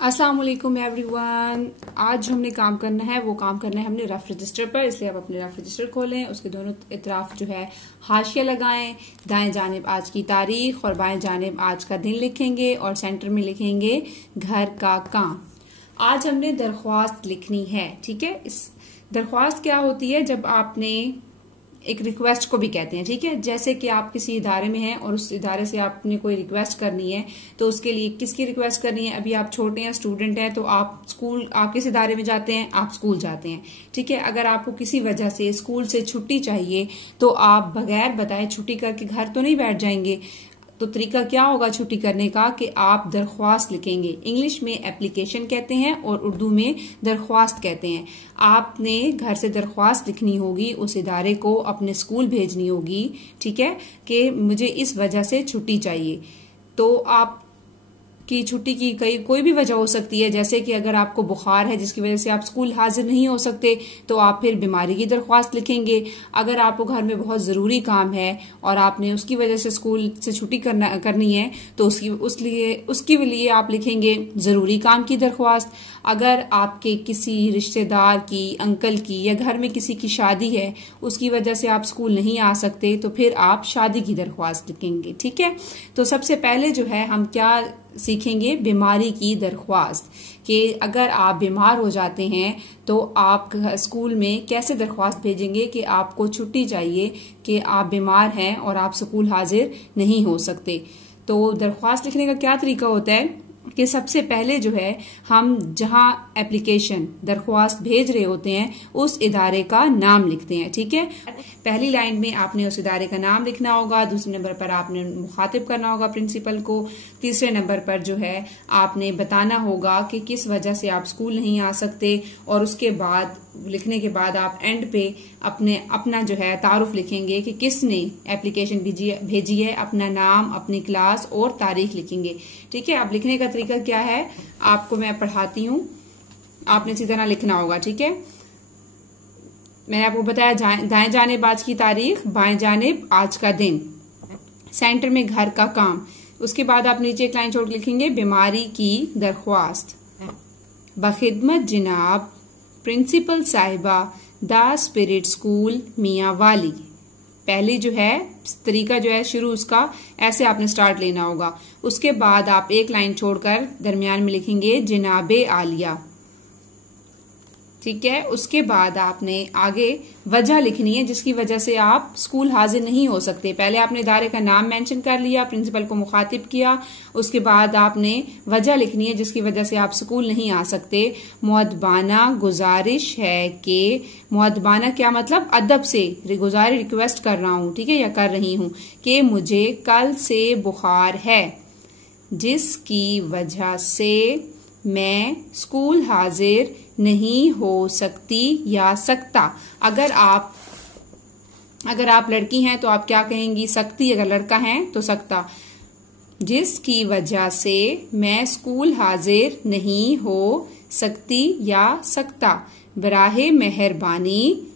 अस्सलाम वालेकुम एवरीवन। आज हमने काम करना है हमने रफ रजिस्टर पर। इसलिए आप अपने रफ रजिस्टर खोलें, उसके दोनों इतराफ जो है हाशिया लगाएं। दाएं जानिब आज की तारीख और बाएं जानिब आज का दिन लिखेंगे और सेंटर में लिखेंगे घर का काम। आज हमने दरख्वास्त लिखनी है, ठीक है। इस दरख्वास्त क्या होती है? जब आपने एक रिक्वेस्ट को भी कहते हैं, ठीक है। जैसे कि आप किसी इदारे में हैं और उस इदारे से आपने कोई रिक्वेस्ट करनी है, तो उसके लिए किसकी रिक्वेस्ट करनी है? अभी आप छोटे हैं, स्टूडेंट हैं, तो आप किस इदारे में जाते हैं? आप स्कूल जाते हैं, ठीक है। अगर आपको किसी वजह से स्कूल से छुट्टी चाहिए तो आप बगैर बताए छुट्टी करके घर तो नहीं बैठ जाएंगे। तो तरीका क्या होगा छुट्टी करने का कि आप दरख्वास्त लिखेंगे। इंग्लिश में एप्लीकेशन कहते हैं और उर्दू में दरख्वास्त कहते हैं। आपने घर से दरख्वास्त लिखनी होगी, उस इदारे को अपने स्कूल भेजनी होगी, ठीक है, कि मुझे इस वजह से छुट्टी चाहिए। तो आप की छुट्टी की कोई भी वजह हो सकती है, जैसे कि अगर आपको बुखार है जिसकी वजह से आप स्कूल हाजिर नहीं हो सकते तो आप फिर बीमारी की दरख्वास्त लिखेंगे। अगर आपको घर में बहुत जरूरी काम है और आपने उसकी वजह से स्कूल से छुट्टी करनी है तो उसकी लिए आप लिखेंगे जरूरी काम की दरख्वास्त। अगर आपके किसी रिश्तेदार की, अंकल की या घर में किसी की शादी है, उसकी वजह से आप स्कूल नहीं आ सकते तो फिर आप शादी की दरख्वास्त लिखेंगे, ठीक है। तो सबसे पहले जो है हम क्या सीखेंगे? बीमारी की दरख्वास्त। कि अगर आप बीमार हो जाते हैं तो आप स्कूल में कैसे दरख्वास्त भेजेंगे कि आपको छुट्टी चाहिए, कि आप बीमार हैं और आप स्कूल हाजिर नहीं हो सकते। तो दरख्वास्त लिखने का क्या तरीका होता है कि सबसे पहले जो है हम जहां एप्लीकेशन दरख्वास्त भेज रहे होते हैं उस इदारे का नाम लिखते हैं, ठीक है। पहली लाइन में आपने उस इदारे का नाम लिखना होगा, दूसरे नंबर पर आपने मुखातिब करना होगा प्रिंसिपल को, तीसरे नंबर पर जो है आपने बताना होगा कि किस वजह से आप स्कूल नहीं आ सकते, और उसके बाद लिखने के बाद आप एंड पे अपना जो है तारुफ लिखेंगे कि किसने एप्लीकेशन भेजी है, अपना नाम, अपनी क्लास और तारीख लिखेंगे, ठीक है। अब लिखने का तरीका क्या है आपको मैं पढ़ाती हूँ, आपने इसी तरह लिखना होगा, ठीक है। मैंने आपको बताया दाएं जानिब आज की तारीख, बाएं जानिब आज का दिन, सेंटर में घर का काम। उसके बाद आप नीचे एक लाइन छोड़ लिखेंगे बीमारी की दरख्वास्त। बखिदमत जनाब प्रिंसिपल साहिबा द स्पिरिट स्कूल मियां वाली। पहली जो है तरीका जो है शुरू उसका ऐसे आपने स्टार्ट लेना होगा। उसके बाद आप एक लाइन छोड़कर दरमियान में लिखेंगे जनाबे आलिया, ठीक है। उसके बाद आपने आगे वजह लिखनी है जिसकी वजह से आप स्कूल हाजिर नहीं हो सकते। पहले आपने इदारे का नाम मेंशन कर लिया, प्रिंसिपल को मुखातिब किया, उसके बाद आपने वजह लिखनी है जिसकी वजह से आप स्कूल नहीं आ सकते। मुअद्दबाना गुजारिश है कि, मुअद्दबाना क्या मतलब? अदब से गुजारिश, रिक्वेस्ट कर रहा हूं, ठीक है, या कर रही हूं कि मुझे कल से बुखार है जिसकी वजह से मैं स्कूल हाजिर नहीं हो सकती या सकता। अगर आप लड़की हैं तो आप क्या कहेंगी? सकती। अगर लड़का है तो सकता। जिसकी वजह से मैं स्कूल हाजिर नहीं हो सकती या सकता। बराहे मेहरबानी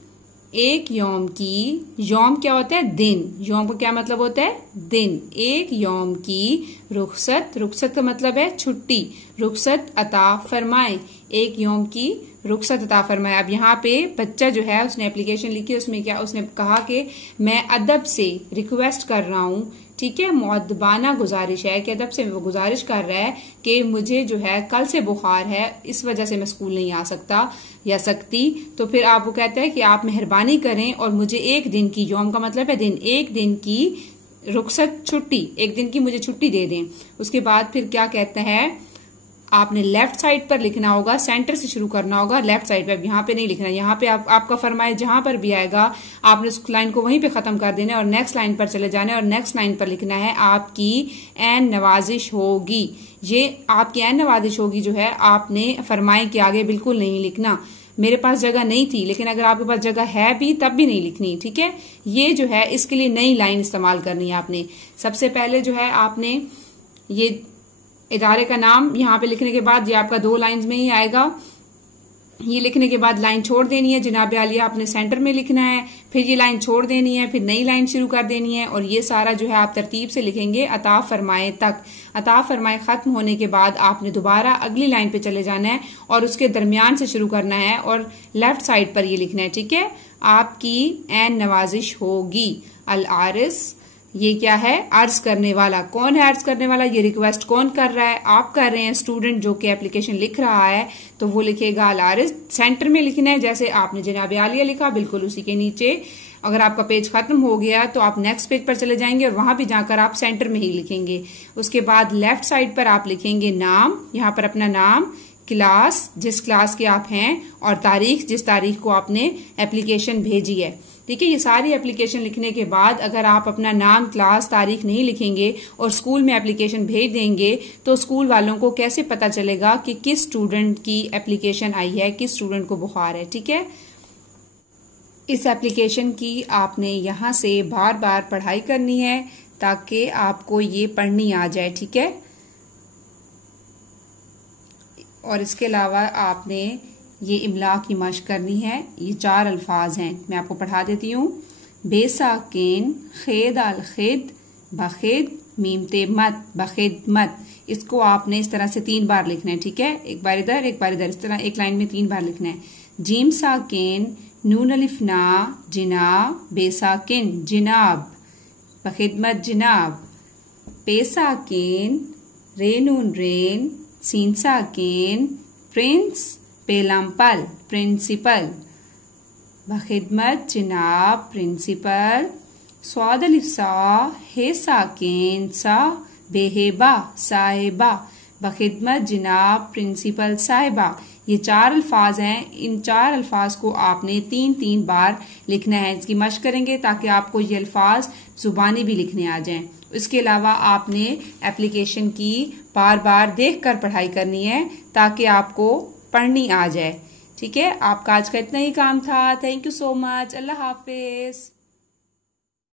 एक यौम की, यौम क्या होता है? दिन। यौम का क्या मतलब होता है? दिन। एक यौम की रुखसत, रुखसत का मतलब है छुट्टी, रुखसत अता फरमाए, एक यौम की रुखसत अता फरमाए। अब यहाँ पे बच्चा जो है उसने एप्लीकेशन लिखी, उसमें क्या उसने कहा कि मैं अदब से रिक्वेस्ट कर रहा हूँ, ठीक है। मुअद्दबाना गुजारिश है कि अदब से वो गुजारिश कर रहा है कि मुझे जो है कल से बुखार है, इस वजह से मैं स्कूल नहीं आ सकता या सकती। तो फिर आप वो कहते हैं कि आप मेहरबानी करें और मुझे एक दिन की, यौम का मतलब है दिन, एक दिन की रुखसत, छुट्टी, एक दिन की मुझे छुट्टी दे दें। उसके बाद फिर क्या कहते हैं, आपने लेफ्ट साइड पर लिखना होगा, सेंटर से शुरू करना होगा, लेफ्ट साइड पे। अब यहाँ पे नहीं लिखना, यहाँ पे आपका फरमाए जहां पर भी आएगा आपने उस लाइन को वहीं पे खत्म कर देना है और नेक्स्ट लाइन पर चले जाना है और नेक्स्ट लाइन पर लिखना है आपकी ऐन नवाजिश होगी। ये आपकी ऐन नवाजिश होगी जो है आपने फरमाए के आगे बिल्कुल नहीं लिखना। मेरे पास जगह नहीं थी, लेकिन अगर आपके पास जगह है भी तब भी नहीं लिखनी, ठीक है। ये जो है इसके लिए नई लाइन इस्तेमाल करनी है आपने। सबसे पहले जो है आपने ये इदारे का नाम यहाँ पे लिखने के बाद ये आपका 2 लाइंस में ही आएगा। ये लिखने के बाद लाइन छोड़ देनी है। जनाब आलिया आपने सेंटर में लिखना है, फिर ये लाइन छोड़ देनी है, फिर नई लाइन शुरू कर देनी है और ये सारा जो है आप तरतीब से लिखेंगे अता फरमाए तक। अता फरमाए खत्म होने के बाद आपने दोबारा अगली लाइन पे चले जाना है और उसके दरमियान से शुरू करना है और लेफ्ट साइड पर ये लिखना है। ठीक है, आपकी एन नवाजिश होगी। अल आरिस, ये क्या है? अर्ज करने वाला। कौन है अर्ज करने वाला? ये रिक्वेस्ट कौन कर रहा है? आप कर रहे हैं। स्टूडेंट जो कि एप्लीकेशन लिख रहा है तो वो लिखेगा अल आरिस। सेंटर में लिखना है, जैसे आपने जनाब आलिया लिखा बिल्कुल उसी के नीचे। अगर आपका पेज खत्म हो गया तो आप नेक्स्ट पेज पर चले जाएंगे और वहां भी जाकर आप सेंटर में ही लिखेंगे। उसके बाद लेफ्ट साइड पर आप लिखेंगे नाम, यहाँ पर अपना नाम, क्लास जिस क्लास के आप हैं और तारीख जिस तारीख को आपने एप्लीकेशन भेजी है। ठीक है, ये सारी एप्लीकेशन लिखने के बाद अगर आप अपना नाम, क्लास, तारीख नहीं लिखेंगे और स्कूल में एप्लीकेशन भेज देंगे तो स्कूल वालों को कैसे पता चलेगा कि किस स्टूडेंट की एप्लीकेशन आई है, किस स्टूडेंट को बुखार है। ठीक है, इस एप्लीकेशन की आपने यहाँ से बार बार पढ़ाई करनी है ताकि आपको ये पढ़नी आ जाए। ठीक है, और इसके अलावा आपने ये इमला की मश्क करनी है। ये 4 अल्फाज हैं, मैं आपको पढ़ा देती हूँ। बेसाकिन, खेद अल खिद, बखिद, मीम ते मत, बखिद मत। इसको आपने इस तरह से 3 बार लिखना है। ठीक है, एक बार इधर एक बार इधर, इस तरह एक लाइन में 3 बार लिखना है। जीम साकिन, नून अलिफ ना, जिनाब, बेसाकिन जिनाब, बखिदमत जिनाब। पेसाकिन, रेनून रेन, सीन साकिन, प्रिंस, पेलाम्पल प्रिंसिपल, बखिदमत जिनाब प्रिंसिपल। स्वाद अलिफ सा, हे साकिन सा, बेहेबा साहिबा, बखिदमत जिनाब प्रिंसिपल साहिबा। ये 4 अल्फाज हैं। इन 4 अल्फाज को आपने 3-3 बार लिखना है। इसकी मश्क करेंगे ताकि आपको ये अल्फाज जुबानी भी लिखने आ जाएं। इसके अलावा आपने एप्लीकेशन की बार बार देखकर पढ़ाई करनी है ताकि आपको पढ़नी आ जाए। ठीक है, आपका आज का इतना ही काम था। Thank you so much. Allah Hafiz.